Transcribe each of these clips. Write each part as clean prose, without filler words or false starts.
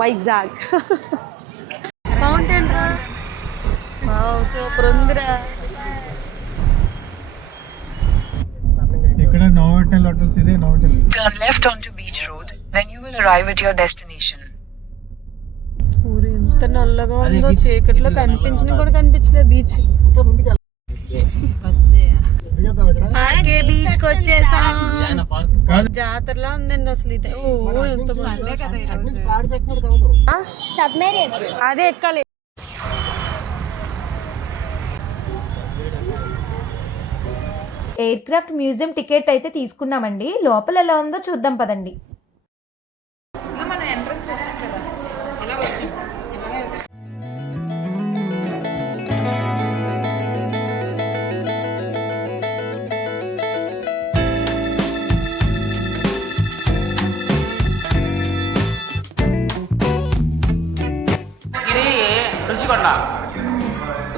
Vizag mountain రా super ఉందిరా. ఇక్కడ నోవోటెల్ హోటల్స్ ఇదే Novotel. Turn left onto Beach Road, then you will arrive at your destination. ఊరు ఎంత నల్లగా ఉందో, చీకట్లో కనిపించిన కూడా కనిపించలేదు బీచ్. బీచ్ కి వచ్చేసాం. జాతరలా ఉందండి అసలు ఈ టైం. అదే ఎక్కాలి. ఎయిర్ క్రాఫ్ట్ మ్యూజియం టికెట్ అయితే తీసుకున్నామండి. లోపల ఎలా ఉందో చూద్దాం పదండి.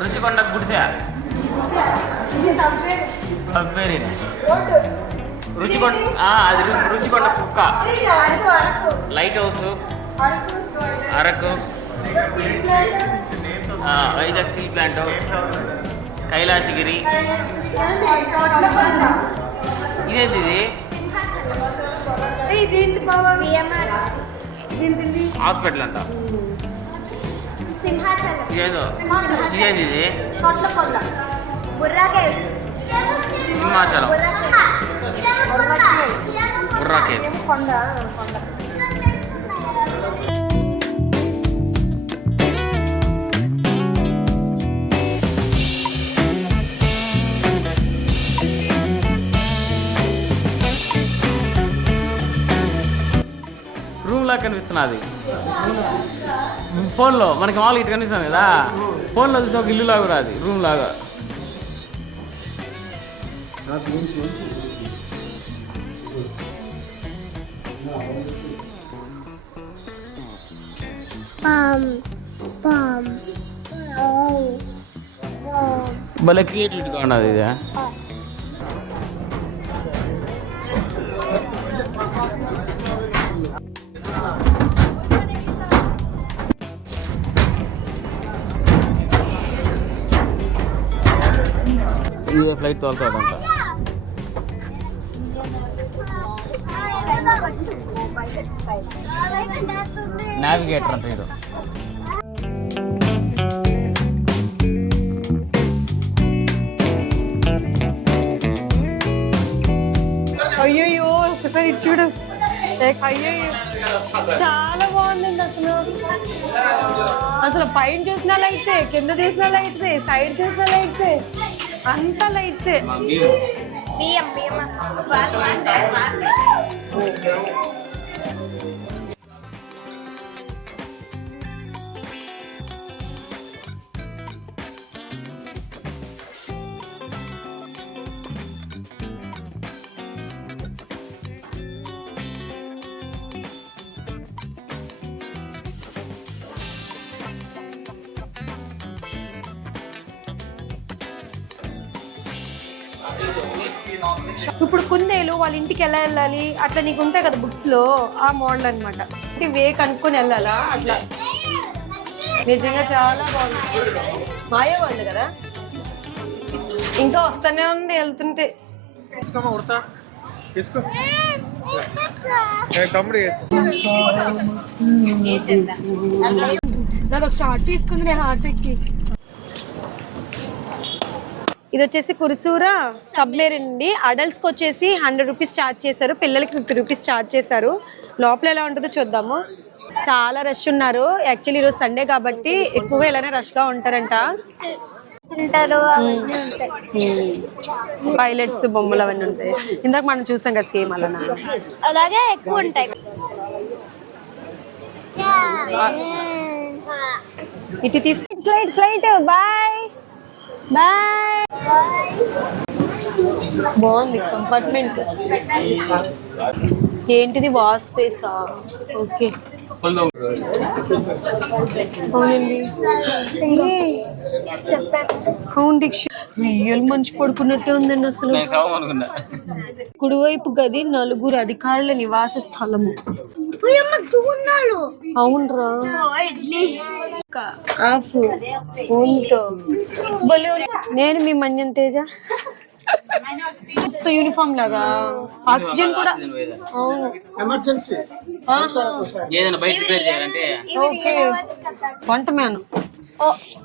రుచికొండ గుడిసె రుచికొండ, అది రుచికొండ కుక్క, light house, Araku, Vizag steel plant, Kailasagiri. ఇదేంటి ఇది హాస్పిటల్ అంట. ఇదేందో ఇదేంది ఇది సింహాచలం బుర్రా కేవ్స్. రూమ్ లాగా కనిపిస్తున్నది ఫోన్లో. మనకి మామూలుగా ఇటు కనిపిస్తుంది కదా, ఫోన్లో చూసి ఒక ఇల్లు లాగా రాదు, రూమ్ లాగా. భలే క్రియేటివిటీగా ఉన్నది ఇది. ఇదే ఫ్లైట్ తోలుతాడంట. నావిగేటర్ అంటే ఇది. అయ్యో ఒకసారి ఇది చూడు. అయ్యో చాలా బాగుందండి అసలు. అసలు పైన చూసిన లైట్సే, కింద చూసిన లైట్సే, సైడ్ చూసిన లైట్సే, అంతా లైట్సే. ఇప్పుడు కుందేలు వాళ్ళ ఇంటికి ఎలా వెళ్ళాలి అట్లా నీకు ఉంటాయి కదా బుక్స్ లో, ఆ మోడల్ అనమాట. వే కనుక్కొని వెళ్ళాలా అట్లా. నిజంగా చాలా బాగుంది. మాయా వాళ్ళు కదా, ఇంకా వస్తానే ఉంది వెళ్తుంటే. నాకు ఒక షార్ట్ తీసుకుంది నేను హార్ట్కి. ఇది వచ్చేసి కురుసూరా సబ్మెరీన్ అండి. అడల్ట్స్కి వచ్చేసి 100 రూపీస్ ఛార్జ్ చేశారు, పిల్లలకి 50 రూపీస్ ఛార్జ్ చేశారు. లోపల ఎలా ఉంటుందో చూద్దాము. చాలా రష్ ఉన్నారు. యాక్చువల్లీ ఈరోజు సండే కాబట్టి ఎక్కువగా ఇలానే రష్గా ఉంటారంట. పైలట్స్ బొమ్మలు అవన్నీ ఉంటాయి. ఇందాక మనం చూసాం కదా సేమ్ అలాగే ఎక్కువ ఉంటాయి. ఇటు తీసుకు ఫ్లైట్ బాయ్ బాయ్. బాగుంది కంపార్ట్మెంట్. ఏంటిది వాష్ స్పేసా? ఓకే అవునండి. అవును దీక్ష, రియల్ మనిషి పడుకున్నట్టే ఉందండి అసలు. కుడివైపు గది 4 అధికారుల నివాస స్థలము. అవునరా ఆఫ్ స్పూన్తో నేను మీ మన్యం తేజ యూనిఫామ్ లాగా ఆక్సిజన్ కూడా అవును ఎమర్జెన్సీ ఏదైనా బయట ప్రిపేర్ చేయాలంటే ఓకే వంట మ్యాన్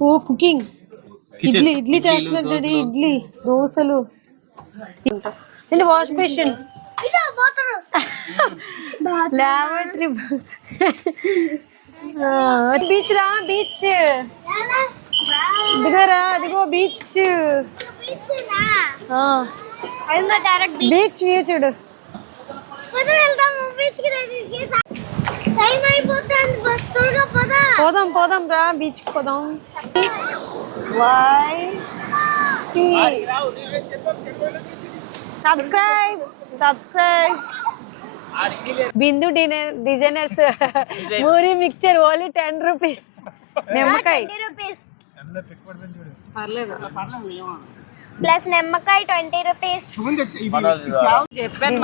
ఓ కుకింగ్ ఇడ్లీ చేస్తున్నట్టు ఇడ్లీ దోశలు and wash basin laboratory beach రా బీచ్ దిగరా అదిగో బీచ్ బీచ్ వ్యూ చూడు పోదాం పోదాం రా బీచ్ కి పోదాం subscribe Bindu designers puri mixture only 10 rupees నిమ్మకాయ ప్లస్ నిమ్మకాయ 20 రూపీస్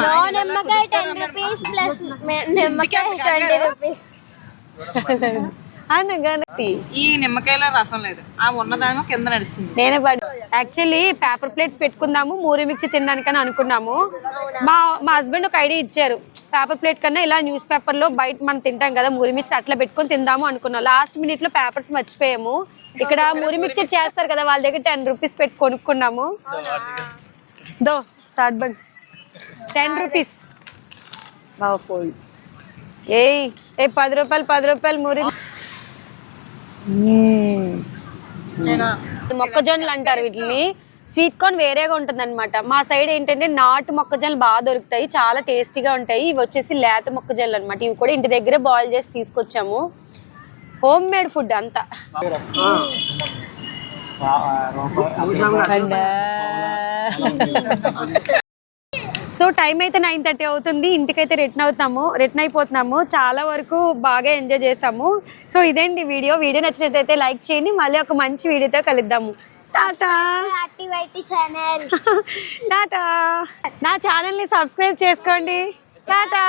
నో నిమ్మకాయ 10 రూపీస్ ప్లస్ నిమ్మకాయ 20 రూపీస్ ఈ నిమ్మకాయల రసం లేదు ఆ ఉన్నదానో కింద నడిచింది. నేనే యాక్చువల్లీ పేపర్ ప్లేట్స్ పెట్టుకుందాము మూరి మిక్చి తినడానికని అనుకున్నాము. మా హస్బెండ్ ఒక ఐడియా ఇచ్చారు, పేపర్ ప్లేట్ కన్నా ఇలా న్యూస్ పేపర్ లో బయట మనం తింటాం కదా మూరి మిక్చర్ అట్లా పెట్టుకొని తిందాము అనుకున్నాం. లాస్ట్ మినిట్ లో పేపర్స్ మర్చిపోయాము. ఇక్కడ మూరి మిక్చర్ చేస్తారు కదా వాళ్ళ దగ్గర 10 రూపీస్ పెట్టి కొనుక్కున్నాము. దో చాట్ బండ్ 10 రూపీస్ బాగా ఏ 10 రూపాయలు మూరి మొక్కజొన్నలు అంటారు వీటిని. స్వీట్ కార్న్ వేరేగా ఉంటుంది అనమాట. మా సైడ్ ఏంటంటే నాటు మొక్కజొన్నలు బాగా దొరుకుతాయి, చాలా టేస్టీగా ఉంటాయి. ఇవి వచ్చేసి లేత మొక్కజొన్నలు అనమాట. ఇవి కూడా ఇంటి దగ్గరే బాయిల్ చేసి తీసుకొచ్చాము. హోమ్ మేడ్ ఫుడ్ అంతా. సో టైం అయితే 9:30 అవుతుంది. ఇంటికైతే రిటర్న్ అయిపోతున్నాము. చాలా వరకు బాగా ఎంజాయ్ చేసాము. సో ఇదేంటి వీడియో నచ్చినట్టయితే లైక్ చేయండి. మళ్ళీ ఒక మంచి వీడియోతో కలుద్దాము. టాటా. టాటా. నా ఛానల్ని సబ్స్క్రైబ్ చేసుకోండి. టాటా.